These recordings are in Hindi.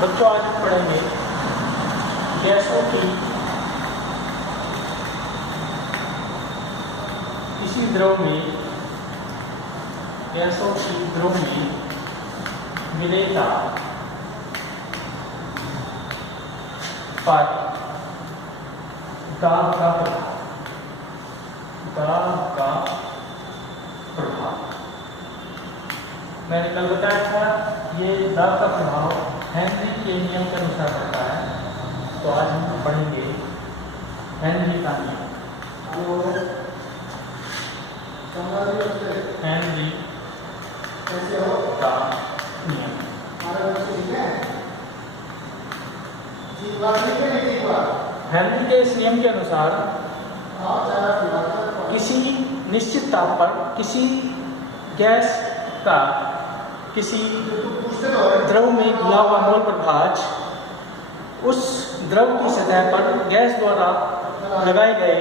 बच्चों आज हम पढ़ेंगे गैसों की किसी द्रव में विलेयता पर दाब का प्रभाव। मैंने कल बताया था ये दाब का प्रभाव हेनरी के नियम के अनुसार होता है। तो आज हम पढ़ेंगे हेनरी का नियम। हेनरी का नियम। हेनरी के इस नियम के अनुसार किसी निश्चित ताप पर किसी गैस का किसी द्रव में घुला हुआ मोल प्रभाज उस द्रव की सतह पर गैस द्वारा लगाए गए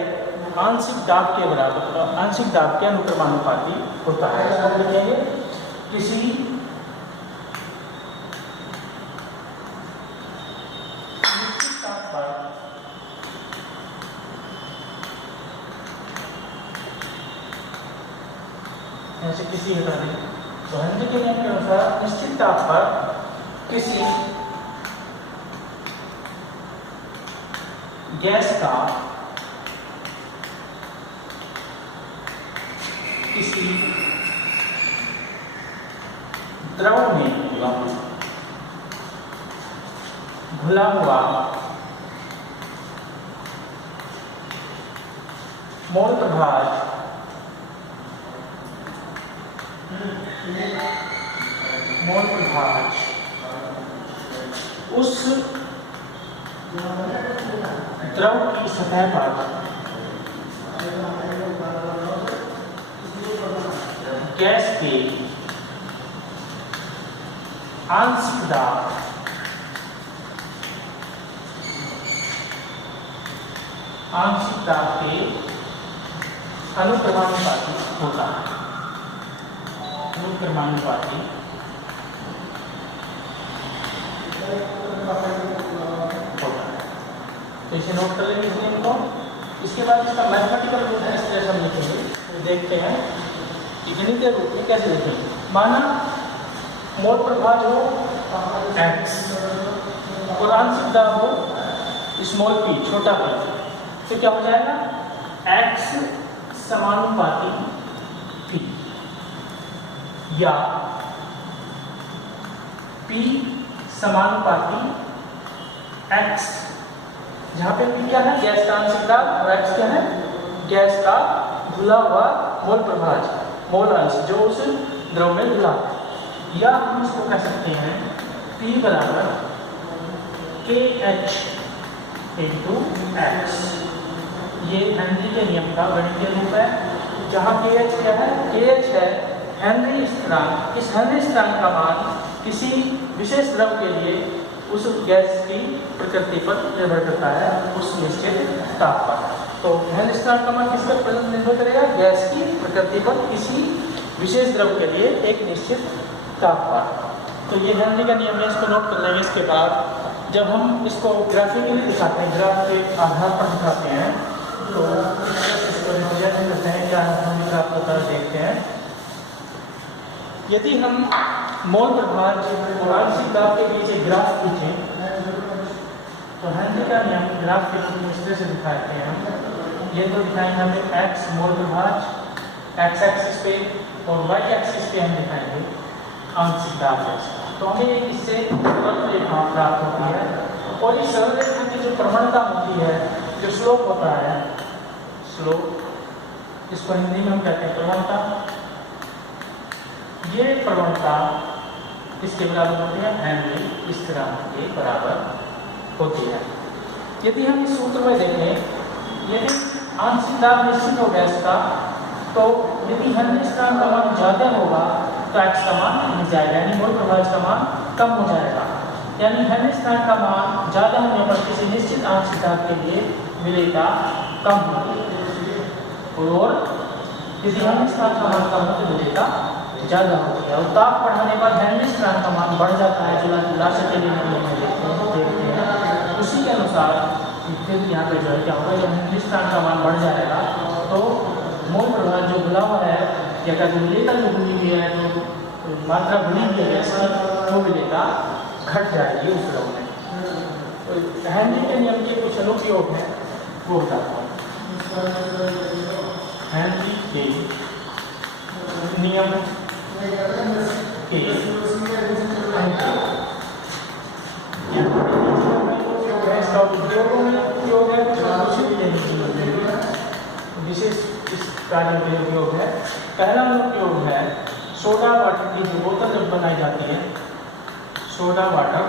आंशिक दाब के बराबर, आंशिक दाब के अनुक्रमानुपाती होता है। इसको लिखेंगे किसी निश्चित ताप पर ऐसे किसी हटा दें। तो हेनरी के नियम के अनुसार निश्चित ताप पर किसी गैस का किसी द्रव में घुला हुआ मोल प्रभाज उस द्रव की सतह पर गैस के आंशिक दाब के अनुक्रमानुपाती होता है। अनुक्रमानुपाती होता है। तो इसे नोट कर लेंगे इस नियम को। इसके बाद इसका मैथमेटिकल रूप है, इस तरह से हम लिखेंगे। देखते हैं कि गणितीय रूप में कैसे लिखेंगे। माना मोल प्रभाज हो x और आंशिक दाब हो स्मॉल p, छोटा p, तो क्या हो जाएगा x समानुपाती p या p समानुपाती x, जहां पे p क्या है गैस का आंशिक दाब और x क्या है गैस का घुला हुआ मोल प्रभाज, मोल अंश जो उस द्रव में घुला। या हम इसको कह सकते हैं P बराबर KH into X। ये हेनरी के नियम का गणितीय रूप है, जहाँ KH क्या है, KH है हेनरी स्थिरांक। इस हेनरी स्थिरांक का मान किसी विशेष द्रव के लिए उस गैस की प्रकृति पर निर्भर करता है, उस निश्चित ताप पर। तो हेनरी स्थिरांक का मान किस पर निर्भर करेगा, गैस की प्रकृति पर किसी विशेष द्रव के लिए एक निश्चित ताप पर। तो ये हेनरी का नियम है, इसको नोट कर लेंगे। इसके बाद जब हम इसको ग्राफिकली दिखाते हैं, ग्राफ के आधार पर दिखाते हैं, तो इसको करते हैं क्या हम ग्राफ होता है देखते हैं। यदि हम मोल प्रभाज और आंशिक दाब के बीच एक ग्राफ खींचें तो हेनरी का नियम ग्राफ के रूप में इस तरह से दिखाते हैं हम। ये तो दिखाएंगे हमें x मोल प्रभाज x एक्सिस पे और y एक्सिस पे हम दिखाएंगे आंशिक दाब। तो हमें इससे सरल रेखा प्राप्त होती है और इस सरल रेखा की जो प्रवणता होती है, जो स्लोप होता है, स्लोप, इसको हिंदी में हम कहते हैं प्रवणता। ये प्रवणता किसके बराबर होती है, हेनरी स्थिरांक के बराबर होती है। यदि हम इस सूत्र में देखें, यदि आंशिक दाब निश्चित हो गैस का, तो यदि हेनरी स्थिरांक का मान ज्यादा होगा तो x का मान मिल जाएगा, यानी मोल प्रभाज का मान कम हो जाएगा। यानी हेनरी स्थिरांक का मान ज्यादा होने पर किसी निश्चित आंशिक दाब के लिए विलेयता कम होगी, और यदि हेनरी स्थिरांक का मान कम हो तो विलेयता ज़्यादा होती है। और ताप बढ़ाने पर हेनरी स्थिरांक का मान बढ़ जाता है, जो लाशा के लिए फिर यहाँ पे जो है क्या होगा, जब हेनरी स्थिरांक का मान बढ़ जाएगा तो मोल प्रवाह जो बुला हुआ है या का जो विलेयता जो बुनी हुई है, जो मात्रा बुनी हुई है गैस की, वो विलेयता घट जाएगी उस द्रव में। तो हेनरी के नियम के कुछ अनुप्रयोग हैं वो बताता हूँ। हेनरी के नियम के इसका उद्योगों में उपयोग है, विशेष इस कार्य में उपयोग है। पहला उपयोग है सोडा वाटर की जो बोतल जब बनाई जाती है, सोडा वाटर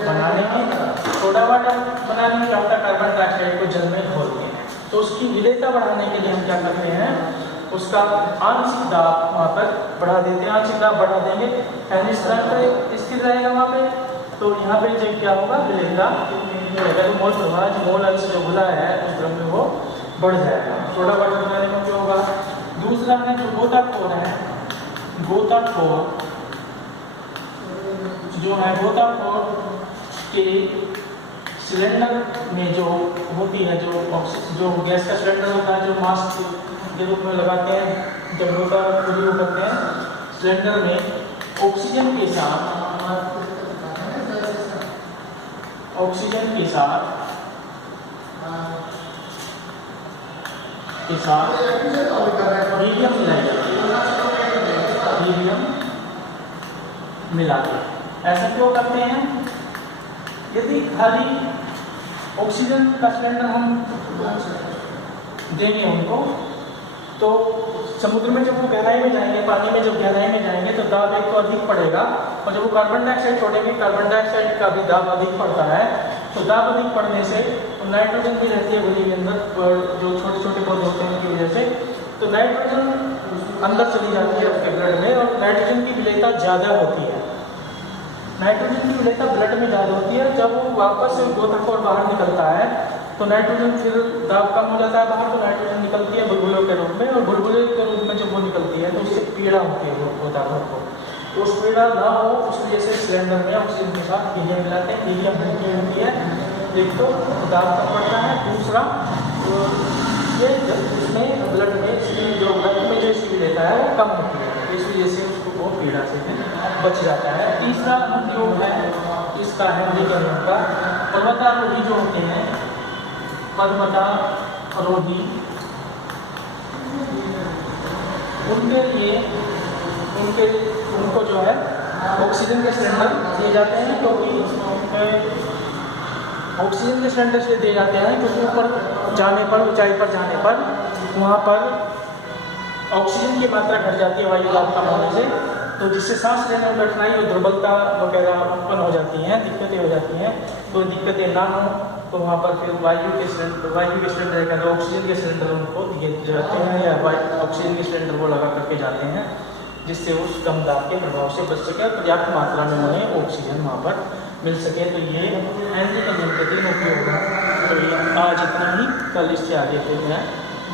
बनाने में क्या होता है, कार्बन डाइऑक्साइड को जल में घोलते हैं, तो उसकी विलेयता बढ़ाने के लिए हम क्या करते हैं, उसका आंशिक दाब वहाँ पर बढ़ा देते हैं। आंशिक दाब बढ़ा देंगे, हेनरी स्थिरांक स्थिर रहेगा वहाँ पे, तो यहाँ पे जो क्या होगा, विलेयता तो मोल प्रवाह जो मोल अंश जो घुला है उस द्रव में वो बढ़ जाएगा। सोडा वाटर बनाने में क्या होगा। दूसरा है जो गोताखोर है, गोताखोर जो है, गोताखोर के सिलेंडर में जो होती है, जो गैस का सिलेंडर होता है, जो मास्क के रूप में लगाते हैं जब गोताखोरी वो करते हैं, सिलेंडर में ऑक्सीजन के साथ हीलियम मिलाई जाती है, हीलियम मिला के। ऐसा क्यों करते हैं, यदि खाली ऑक्सीजन का सिलेंडर हम देंगे उनको, तो समुद्र में जब वो गहराई में जाएंगे, पानी में जब गहराई में जाएंगे तो दाब एक तो अधिक पड़ेगा, और जब वो कार्बन डाइऑक्साइड छोड़ेंगे, कार्बन डाइऑक्साइड का भी दाब अधिक पड़ता है, तो दाब अधिक पड़ने से नाइट्रोजन भी रहती है भूमि के अंदर, जो छोटे छोटे पौधे होते हैं उनकी वजह से, तो नाइट्रोजन अंदर चली जाती है उसके ब्लड में, और नाइट्रोजन की विलेयता ज़्यादा होती है। नाइट्रोजन की विलेयता ब्लड में ज़्यादा होती है। जब वो वापस से गोताखोर बाहर निकलता है तो नाइट्रोजन फिर दाब कम हो जाता है बाहर, तो नाइट्रोजन निकलती है बुलबुलों के रूप में, और बुलबुले के रूप में जब वो निकलती है तो उससे पीड़ा होती है गोताखोर को। तो उस पीड़ा ना हो उस वजह से सिलेंडर में ऑक्सीजन के साथ हीलियम मिलाते हैं। हीलियम हल्की होती है, एक तो दाब कम पड़ता है, दूसरा ये इसमें ब्लड में जो रक्त में जो इसकी लेता है वो कम होती है, इस वजह से उसको वो पीड़ा से बच जाता है। तीसरा अनुप्रयोग है इसका हेनरी के नियम का, पर्वतारोही जो होते हैं, पर्वतारोही, उनके लिए उनको जो है ऑक्सीजन के सिलेंडर दिए जाते हैं, क्योंकि ऑक्सीजन के सिलेंडर से दिए जाते हैं क्योंकि ऊपर जाने पर, ऊंचाई पर जाने पर वहाँ पर ऑक्सीजन की मात्रा घट जाती है वायु दाब कम होने से, तो जिससे सांस लेने में कठिनाई और दुर्बलता वगैरह उत्पन्न हो जाती हैं, दिक्कतें हो जाती हैं। तो दिक्कतें ना हो तो वहाँ पर फिर वायु के सिलेंडर का ऑक्सीजन के सिलेंडर उनको दिए जाते हैं, या ऑक्सीजन के सिलेंडर वो लगा करके जाते हैं, जिससे उस कम दाब के प्रभाव से बच सके, पर्याप्त मात्रा में उन्हें ऑक्सीजन वहाँ पर मिल सके। तो ये हेनरी के नियम के 3 उपयोग है। तो आज इतना ही, कल इससे आगे फिर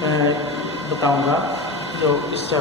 मैं बताऊँगा जो इस